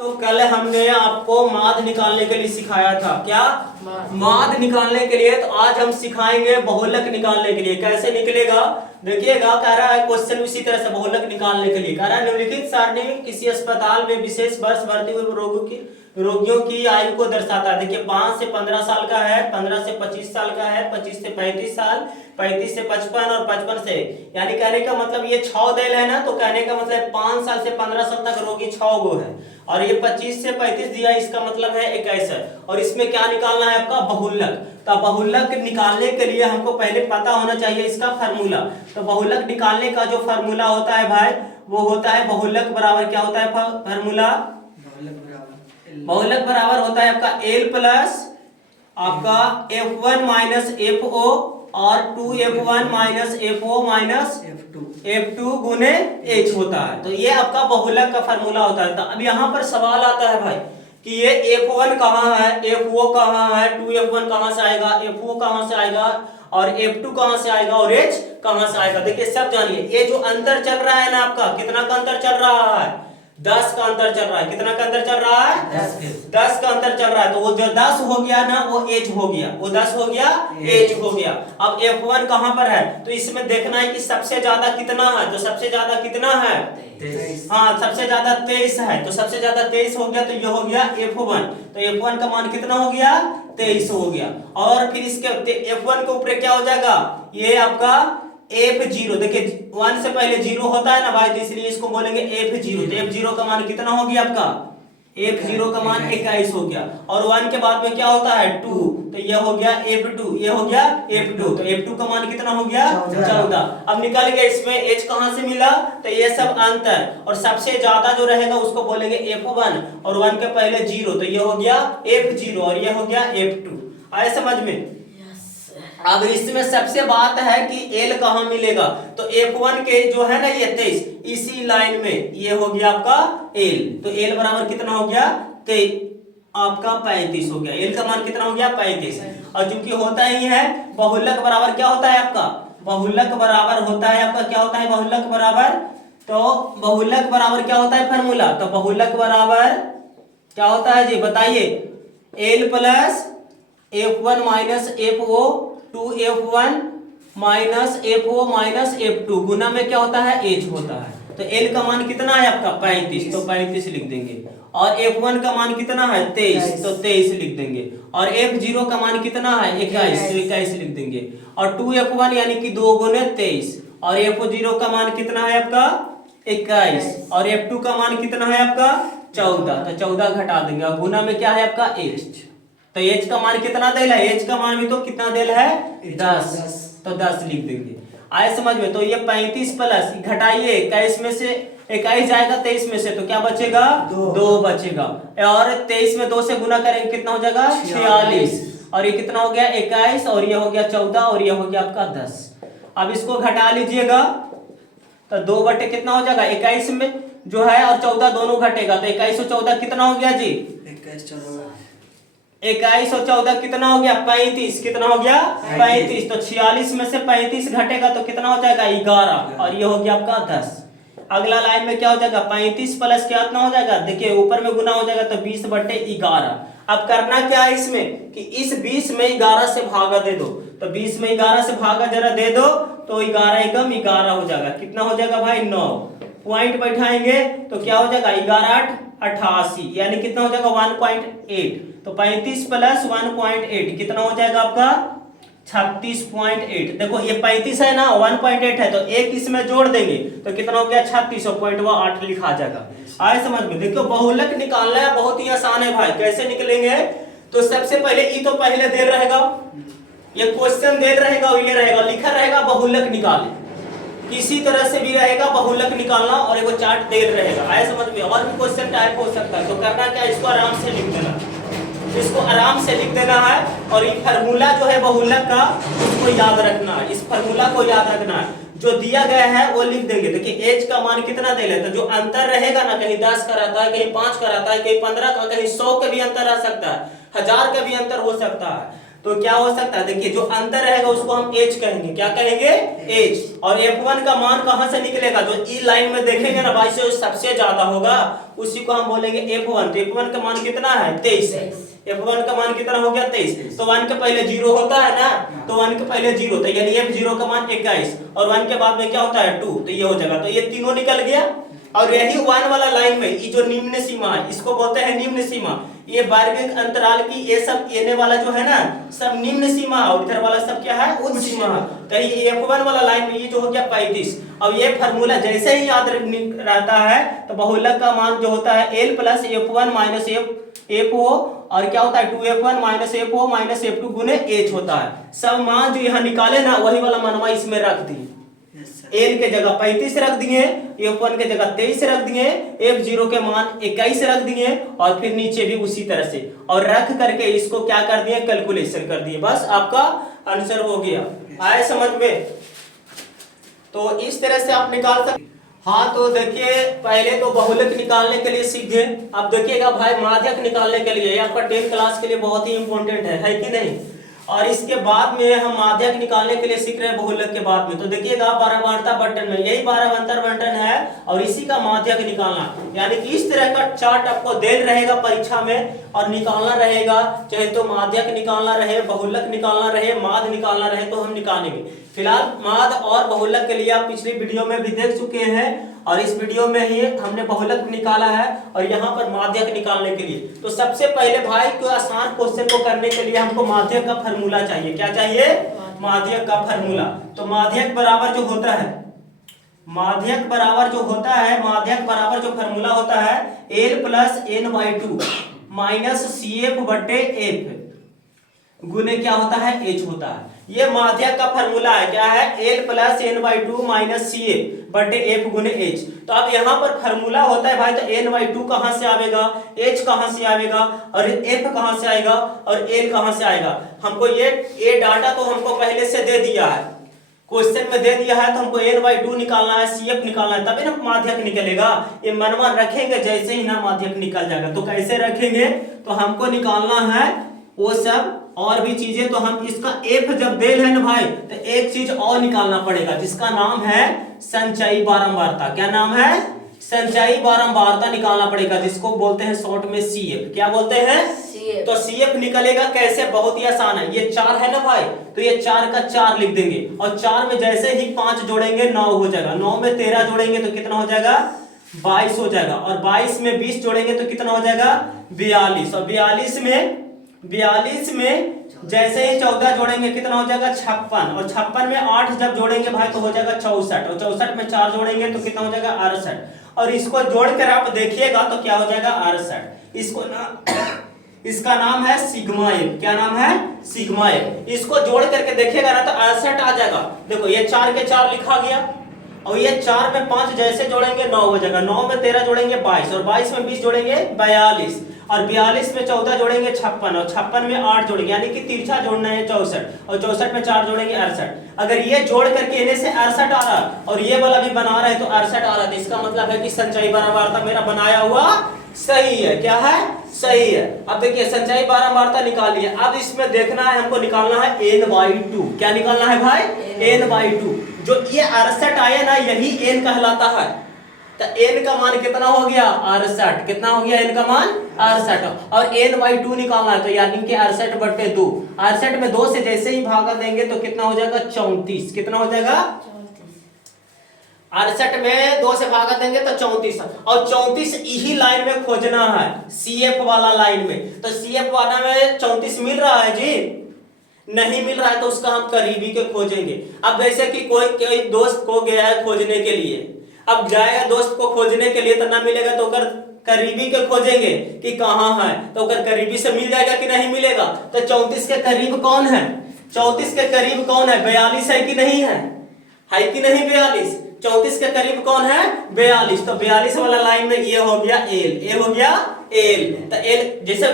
तो कल हमने आपको माध्य निकालने के लिए सिखाया था। क्या माध्य निकालने के लिए? तो आज हम सिखाएंगे बहुलक निकालने के लिए। कैसे निकलेगा देखिएगा। कह रहा है क्वेश्चन इसी तरह से बहुलक निकालने के लिए कह रहा है निम्नलिखित सारणी किसी अस्पताल में विशेष वर्ष भर्ती हुए रोगियों की आयु को दर्शाता है। देखिए 5 से 15 साल का है, 15 से 25 साल का है, 25 से 35 साल, 35 से 55 और 55 से, यानी कहने का मतलब ये 6 देल है ना, तो कहने का मतलब 5 साल से 15 साल तक रोगी 6 गो है और ये 25 से 35 दिया, इसका मतलब है 21 है। और इसमें क्या निकालना है आपका? बहुलक। तो बहुलक निकालने के लिए हमको पहले पता होना चाहिए इसका फार्मूला। तो बहुलक निकालने का जो फार्मूला होता है भाई वो होता है बहुलक बराबर क्या होता है फार्मूला? बहुलक बराबर होता है आपका L प्लस आपका F1 माइनस FO और 2F1 minus FO minus F2 गुने H होता है। तो ये आपका बहुलक का फार्मूला होता है। तो अब यहाँ पर सवाल आता है भाई कि ये F1 कहाँ है, FO कहाँ है, 2F1 कहाँ से आएगा, FO कहाँ से आएगा और F2 कहाँ से आएगा और H कहाँ से आएगा। देखिए सब जानिए, ये जो अंतर चल रहा है ना आपका, कितना का अंतर चल रहा है? 10 का अंतर चल रहा है। कितना का अंतर चल रहा है? 10 का अंतर चल रहा है। तो वो जो 10 हो गया ना वो H हो गया, वो 10 हो गया H हो गया। अब F1 कहां पर है? तो इसमें देखना है कि सबसे ज्यादा कितना है। तो सबसे ज्यादा कितना है? 23। हाँ सबसे ज्यादा 23 है। तो सबसे ज्यादा 23 हो गया, तो ये हो गया F1। तो F1 का मान कितना हो गया? 23 हो गया। और फिर इसके F1 के ऊपर क्या हो जाएगा? ये आपका F0। देखिए 1 से पहले 0 होता है ना भाई, तो इसलिए इसको बोलेंगे F0। तो F0 का मान कितना हो गया आपका? F0 का मान 21 हो गया। और 1 के बाद में क्या होता है? 2। तो ये हो गया F2, ये हो गया F2। तो F2 का मान कितना हो गया? 14। अब निकल गया इसमें H कहां से मिला? तो ये सब अंतर, और सबसे ज्यादा जो रहेगा उसको बोलेंगे F1 और 1 के पहले 0। तो ये हो गया F0 और ये हो गया F2। आए समझ में? अब इसमें सबसे बात है कि L कहां मिलेगा? तो F1 के जो है ना ये 23, इसी लाइन में ये हो गया आपका L। तो L बराबर कितना हो गया? आपका 35 हो गया। L का मान कितना हो गया? 35। और चूंकि होता ही है बहुलक बराबर क्या होता है आपका? बहुलक बराबर होता है आपका क्या होता है? बहुलक बराबर, तो बहुलक बराबर क्या होता है फार्मूला? तो बहुलक बराबर क्या होता है जी बताइए? L plus F1 minus FO 2F1 minus FO minus F2 गुना में क्या होता है? H होता है। तो L का मान कितना है आपका? 35। तो 35 लिख देंगे। और F1 का मान कितना है? 23। तो 23 लिख देंगे। और F0 का मान कितना है? 21। तो 21 लिख देंगे। और 2F1 यानी कि 2 गुने 23 और F0 का मान कितना है आपका? 21 और F2 का मान कितना है आपका? 14। तो 14 घटा देंगे और गुना में क्या है आपका? H। तो H का मान कितना देल है? H का मान भी तो कितना देल है? 10। तो 10 लिख देंगे। आए समझ में? तो ये 35 प्लस घटाइए 21 में से 21 जाएगा 23 में से, तो क्या बचेगा? 2 बचेगा। और 23 में 2 से गुना करेंगे कितना हो जाएगा? 46। और ये कितना हो गया? 21 और ये हो गया 14 और ये हो गया आपका 10। अब इसको घटा लीजिएगा तो 2 बटे कितना हो जाएगा? 21 में जो है और 14 दोनों घटेगा, तो 21 और 14 कितना हो गया जी? 21 और 14 कितना हो गया? 35। कितना हो गया? 35। तो 46 में से 35 घटेगा तो कितना हो जाएगा? 11 और ये हो गया आपका 10। अगला लाइन में क्या हो जाएगा? 35 प्लस कितना हो जाएगा? देखिए ऊपर में गुना हो जाएगा तो 20 बटे 11। अब करना क्या है इसमें कि इस 20 में 11 से भागा दे दो। तो 20 में 11 से भागा जरा दे दो तो 11 एकम 11 हो जाएगा। कितना हो जाएगा भाई? 9। पॉइंट बैठाएंगे तो क्या हो जाएगा? 11 88 यानी कितना हो जाएगा? 1.8। तो 35 प्लस 1.8 कितना हो जाएगा आपका? 36.8। देखो ये 35 है ना, 1.8 है तो एक इसमें जोड़ देंगे तो कितना हो गया? 36 और 0.8 लिखा जाएगा। आए समझ में? देखो बहुलक निकालना है, बहुत ही आसान है भाई। कैसे निकलेंगे? तो सबसे पहले ई तो पहले देर रहेगा, ये क्वेश्चन देर रहेगा और ये रहेगा लिखा रहेगा बहुलक निकाले। किसी तरह से भी रहेगा बहुलक निकालना और एगो चार्ट देर रहेगा। आए समझ में? और भी क्वेश्चन टाइप हो सकता है। तो करना क्या? इसको आराम से लिख देना, इसको आराम से लिख देना है। और ये फार्मूला जो है बहुलक का उसको याद रखना है, इस फार्मूला को याद रखना है। जो दिया गया है वो लिख देंगे। देखिए H का मान कितना दे लेते, जो अंतर रहेगा ना, कहीं 10 का रहता है, कहीं 5 का रहता है, कहीं 15 का, कहीं 100 का भी अंतर आ सकता है, 1000 का भी अंतर हो सकता है। तो क्या हो सकता है, देखिए जो अंतर रहेगा उसको हम एच कहेंगे, क्या कहेंगे, एच। और F1 का मान कहां से निकलेगा, जो ई लाइन में देखेंगे ना भाई, से सबसे ज्यादा होगा उसी को हम बोलेंगे F1। तो F1 का मान कितना है, 23 है। F1 का मान कितना हो गया, 23। तो 1 के पहले 0 होता है ना, तो 1 के पहले 0, तो यानी F0 का मान 21 और 1 के बाद में क्या होता है 2, तो ये हो जाएगा। तो ये तीनों निकल गया। और यही 1 वाला लाइन में ये जो निम्न सीमा है, इसको बोलते हैं निम्न सीमा। ये वर्ग अंतराल की ये सब एने वाला जो है ना, सब निम्न सीमा, और इधर वाला सब क्या है, उच्च सीमा। तो ये F1 वाला लाइन में ये जो हो गया 35। अब ये फार्मूला जैसे ही याद रहता है तो बहुलक का मान जो होता है L plus F1 minus FO, और क्या होता है 2F1 minus FO minus F2 गुने H होता है। सब मान जो यहाँ निकाले ना वही वाला मानवा इसमें रख दिए। L के जगह 35 रख दिए, F1 के जगह 23 रख दिए, F0 के मान 21 रख दिए, और फिर नीचे भी उसी तरह से, और रख करके इसको क्या कर दिए, कैलकुलेशन कर दिए। बस आपका आंसर हो गया। आए समझ में? तो इस तरह से आप निकाल सकते। हाँ तो देखिए पहले तो बहुलक निकालने के लिए सीख गए। अब देखिएगा भाई माध्यक निकालने के लिए, आपका 10th क्लास के लिए बहुत ही इंपॉर्टेंट है कि नहीं। और इसके बाद में हम माध्यक निकालने के लिए सीख रहे हैं बहुलक के बाद में। तो देखिएगा बारहवांता बंटन में यही बारहवांतर बंटन है और इसी का माध्यक निकालना, यानी कि इस तरह का चार्ट आपको दे रहेगा परीक्षा में और निकालना रहेगा, चाहे तो माध्यक निकालना रहे, बहुलक निकालना रहे, माध्य निकालना रहे, तो हम निकालेंगे। फिलहाल माध्य और बहुलक के लिए आप पिछली वीडियो में भी देख चुके हैं और इस वीडियो में ही हमने बहुलक निकाला है और यहाँ पर माध्यक निकालने के लिए। तो सबसे पहले भाई कोई आसान क्वेश्चन को करने के लिए हमको माध्यक का फार्मूला चाहिए। क्या चाहिए? माध्यक का फार्मूला। तो माध्यक बराबर जो होता है, माध्यक बराबर जो होता है, माध्यक बराबर जो फार्मूला होता है L plus N/2 minus CF बटे F गुने क्या होता है, H होता है। ये माध्यक का फार्मूला है। क्या है? L plus N/2 minus CF बटे F गुने H। तो अब यहाँ पर फार्मूला होता है भाई, तो N/2 कहाँ से आएगा, H कहाँ से आएगा, और F कहाँ से आएगा, और L कहाँ से आएगा। हमको ये डाटा तो हमको पहले से दे दिया है, क्वेश्चन में दे दिया है, तो हमको N/2 निकालना है, CF निकालना है, तभी ना माध्यक निकलेगा। ये मनवा रखेंगे जैसे ही ना माध्यक निकल जाएगा। तो कैसे रखेंगे, तो हमको निकालना है वो सब और भी चीजें। तो हम इसका F जब दे है ना भाई, तो एक चीज और निकालना पड़ेगा जिसका नाम है संचयी बारंबारता। क्या नाम है? संचयी बारंबारता निकालना पड़ेगा, जिसको बोलते हैं शॉर्ट में CF। क्या बोलते हैं? CF। तो CF निकलेगा कैसे, बहुत ही आसान है। ये 4 है ना भाई, तो ये 4 का 4 लिख देंगे, और 4 में जैसे ही 5 जोड़ेंगे 9 हो जाएगा, 9 में 13 जोड़ेंगे तो कितना हो जाएगा, 22 हो जाएगा, और 22 में 20 जोड़ेंगे तो कितना हो जाएगा, 42, और 42 में जैसे ही 14 जोड़ेंगे कितना हो जाएगा, 56, और 56 में 8 जब जोड़ेंगे भाई तो हो जाएगा 64, और 64 में 4 जोड़ेंगे तो कितना हो जाएगा, 68, और इसको जोड़कर आप देखिएगा तो क्या हो जाएगा, 68। इसका नाम है सिग्मा एफ। क्या नाम है? Sigma F. इसको जोड़ करके देखिएगा ना तो 68 आ जाएगा। देखो ये 4 के 4 लिखा गया, और ये 4 में 5 जैसे जोड़ेंगे 9 हो जाएगा, 9 में 13 जोड़ेंगे 22, और 22 में 20 जोड़ेंगे 42, और 42 में 14 जोड़ेंगे 56, और 56 में 8 जोड़ेंगे, यानी कि तिरछा जोड़ना है 64, और 64 में 4 जोड़ेंगे 68। अगर ये जोड़ करके इन्हें से 68 आ रहा और ये वाला भी बना रहे तो 68 आ रहा, तो इसका मतलब है कि संचयी बारंबारता मेरा बनाया हुआ सही है। क्या है? सही है। अब देखिए संचयी बारंबारता निकालिए। अब इसमें देखना है हमको, निकालना है N/2। क्या निकालना है भाई? N/2। जो ये 68 आया ना, यही N कहलाता है। तो N का मान कितना हो गया, 68। कितना हो गया N का मान? 68। और N/2 निकालना है, तो यानी कि 68 बटे 2। 68 में 2 से जैसे ही भागा देंगे तो कितना हो जाएगा, 34। कितना हो जाएगा, 68 में 2 से भागा देंगे तो 34, और 34 यही लाइन में खोजना है, CF वाला लाइन में। तो CF वाला में 34 मिल रहा है जी, नहीं मिल रहा है तो उसका हम करीबी के खोजेंगे। अब जैसे कि कोई दोस्त को गया है खोजने के लिए, अब जाएगा दोस्त को खोजने के लिए तो ना मिलेगा तो करीबी के खोजेंगे कि कहाँ है, तो करीबी से मिल जाएगा कि नहीं मिलेगा। तो 34 के करीब कौन है, 34 के करीब कौन है, 42 है कि नहीं है, कि नहीं 42? 34 के करीब कौन है, 42। तो 42 वाला लाइन में ये हो गया L, ये हो गया L। तो L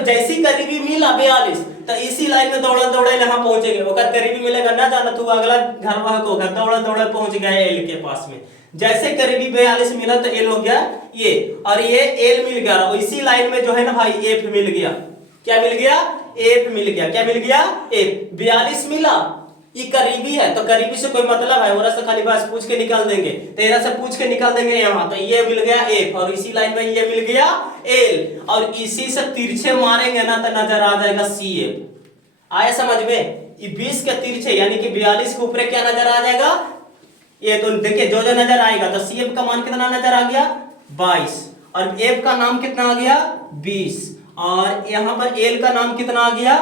जैसी करीबी मिला 42, तो इसी लाइन में दौड़ा दौड़ा यहाँ पहुंचेंगे, ओकर करीबी मिलेगा ना जाना तू अगला घर वह को दौड़ा दौड़ा पहुंच गया L के पास में। जैसे करीबी 42 मिला तो L हो गया ये, और ये L मिल गया, और इसी लाइन में जो है ना भाई F मिल गया। क्या मिल गया? एफ मिल गया। क्या मिल गया? एफ। 42 मिला, ये करीबी है तो करीबी से कोई मतलब है, और से खाली बस पूछ के निकाल देंगे, 13 से पूछ के निकाल देंगे यहाँ, तो ये मिल गया एफ, और इसी लाइन में ये मिल गया एल, और इसी से तिरछे मारेंगे ना तो नजर आ जाएगा सी एफ। आया समझ में? ये 20 के तिरछे यानी कि 42 के ऊपर क्या नजर आ जाएगा? ये तो देखिए जो जो नजर आएगा, तो सी एफ का मान कितना नजर आ गया? 22, और एफ का नाम कितना आ गया? 20, और यहाँ पर एल का नाम कितना आ गया?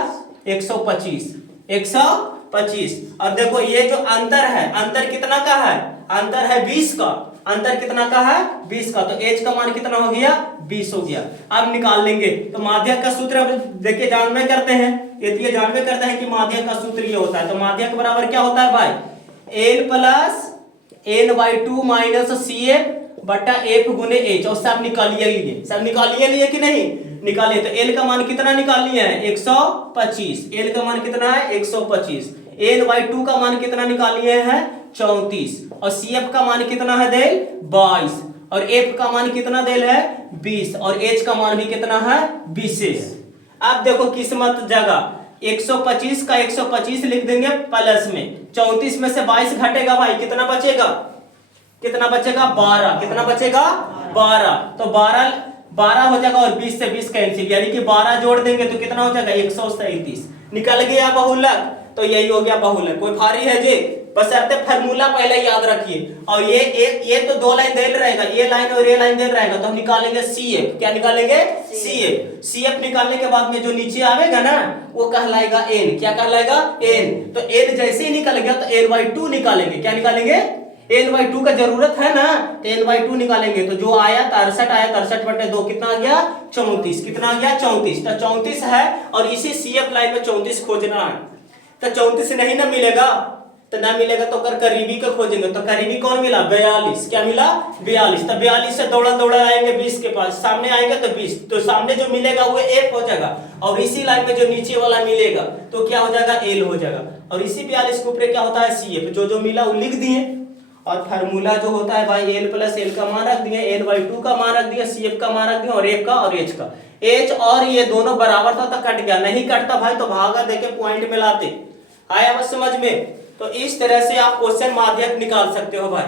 125, 125। और देखो ये जो अंतर है, अंतर कितना का है? अंतर है 20 का। अंतर कितना का है? 20 का। तो एच का मान कितना हो गया? 20 हो गया। अब निकाल लेंगे तो माध्यक का सूत्र अब देखिए जानवे करते हैं, ये जानवे करते हैं कि माध्यक का सूत्र ये होता है। तो माध्यक बराबर क्या होता है भाई? L plus N by 2 minus C F बटा एफ गुने एच। और सब निकालिए लिए, सब निकालिए लिए कि नहीं? निकालिए। तो एल का मान कितना निकाल लिए हैं? 125। एल का मान कितना है? 125। एन बाई 2 का मान कितना निकाल लिए हैं? 34। और सी एफ का मान कितना है देल? 22। और एफ का मान कितना देल है? 20। और एच का मान भी कितना है? 20। अब देखो किस्मत जगह 125 का 125 लिख देंगे प्लस में, 34 में से 22 घटेगा भाई, कितना बचेगा? कितना बचेगा? 12। कितना बचेगा? 12। तो 12 हो जाएगा, और 20 से 20 कैंसिल, यानी कि 12 जोड़ देंगे तो कितना हो जाएगा? 137। निकल गया बहुलक। तो यही हो गया बहुलक। कोई भारी है जी? बस फार्मूला पहले याद रखिए। और ये तो दो लाइन देल रहेगा, ये लाइन और ये लाइन देल रहेगा, तो हम निकालेंगे सी एफ। क्या निकालेंगे? C F. सी एफ निकालने के बाद में जो नीचे आवेगा ना वो कहलाएगा एन। क्या कहलाएगा? एन। तो एन जैसे ही निकल गया तो एन बाई 2 निकालेंगे। क्या निकालेंगे? एन बाई 2 का जरूरत है ना, तो एन बाई 2 निकालेंगे। तो जो आया 63 आया, 63 बटे 2 कितना आ गया? 34। कितना आ गया? 34। तो 34 है, और इसी सी एफ लाइन में 34 खोजना है। तो 34 नहीं ना मिलेगा, तो ना मिलेगा तो कर करीबी का खोजेंगे। तो करीबी कौन मिला? 42। क्या मिला? 42। तो 42 से दौड़ा दौड़ा आएंगे 20 के पास, सामने आएगा तो 20, तो सामने जो मिलेगा वो एफ हो जाएगा, और इसी लाइन में जो नीचे वाला मिलेगा तो क्या हो जाएगा? एल हो जाएगा। और इसी 42 के ऊपर क्या होता है? C F. जो जो मिला वो लिख दिए, और फार्मूला जो होता है भाई एल प्लस एल का मान रख दिए, एन बाई 2 का मान रख दिया, सी एफ का मान रख दिया, और एफ का और एच का। एच और ये दोनों बराबर था तो कट गया, नहीं कटता भाई तो भागा देके पॉइंट में लाते। आया बस समझ में? तो इस तरह से आप क्वेश्चन माध्यक निकाल सकते हो भाई।